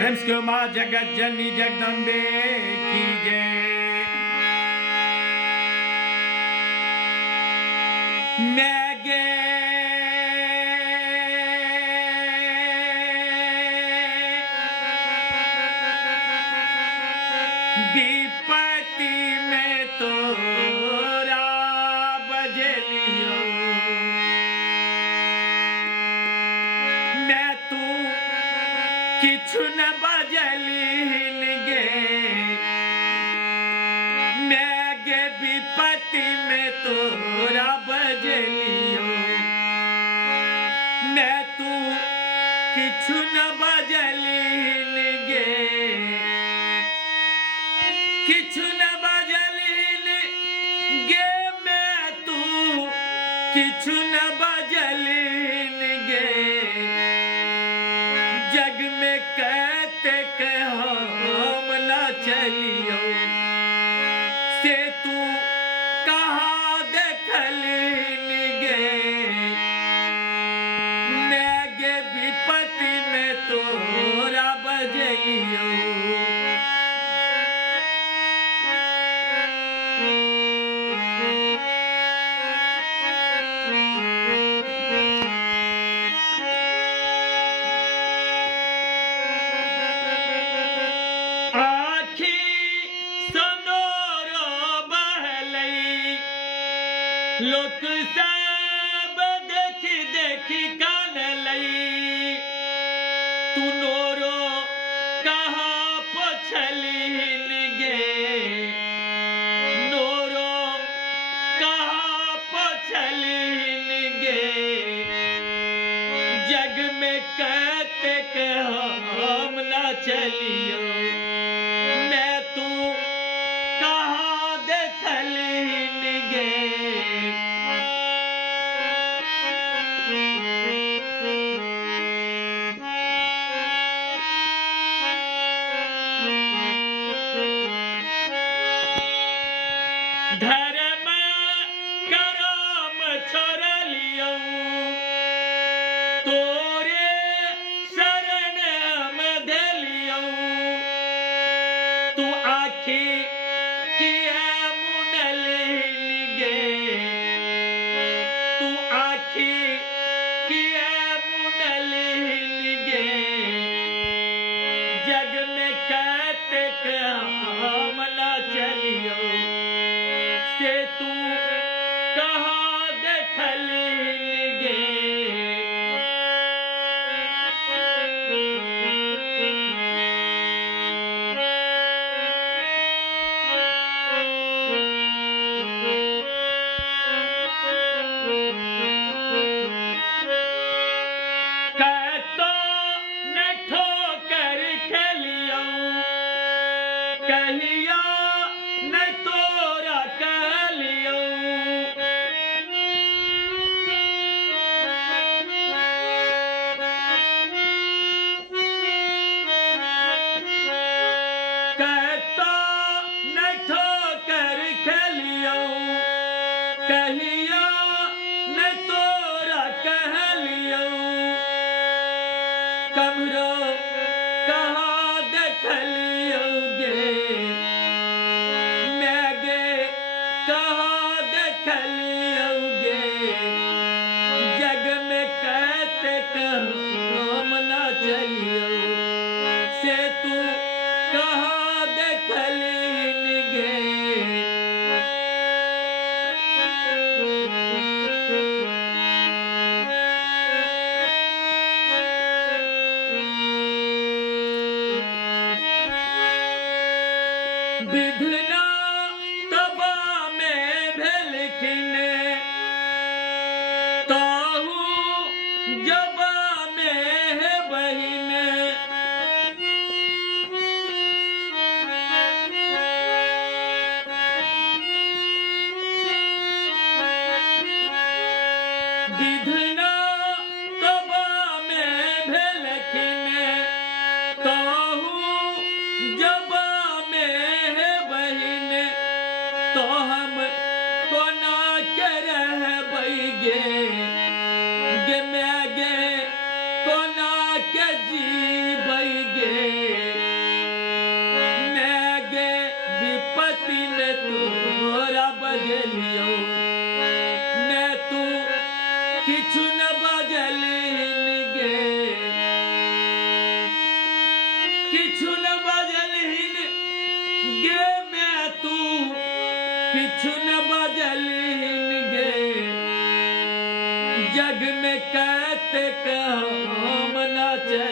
प्रेम से क्यों माँ जगत जननी जगदम्बे की जय। मैं गे विपत्ति में तोरा बजलियो, मैं तू किछु न बजलिन गे। मैं गे विपत्ति में तोरा बजलियो, मैं तू किछु न बजलिन गे। किछु न बजलिन गे, मैं तू किछु न बजलिन गे। जग में कहते के हम न चलियो, से तू कहाँ देखलिन गे। मैं गे विपत्ति में तोरा बजलियो, लोक सब देख देख कान लई। तू नोरो कहाँ पोछलिन गे, नोरो कहाँ पोछलिन गे। जग में कहते के हम न चलियो, मैं तू कहाँ देखलिन गे। धर्म करम छोड़लियो, तोरे शरण में धलियो। तू आखी किया मुंडलिन गे, तू आखी किया मुंडलिन गे। जग में कहते के हम न चलियो, से तू कहाँ देखलिन गे। कहतो न ठोकर खेलियो, कहियो न तोरा कहलियो। कहतो न ठोकर खेलियो, कहियो न तोरा कहलियो। कमरो कहाँ देखलियो गे, मैं गे कहाँ देखलियो गे। जग में कहते के हम न चलियो, से तू कहाँ देखलिन गे। विधना तबा में भेलखिन, ताहू जबा में है बहिन। विधना तबा में भेलखिन, ताहू जबा में है बहिन। तो हम कोना के रहबै गे, गे मैं गे कोना के जीवई गे मैं गे विपत्ति में तोरा बजलियो मैं तू किछु न बजलिन गे किछु न बजलिन गे मैं तू किछु न बजलिन गे जग में कहते काम नाचे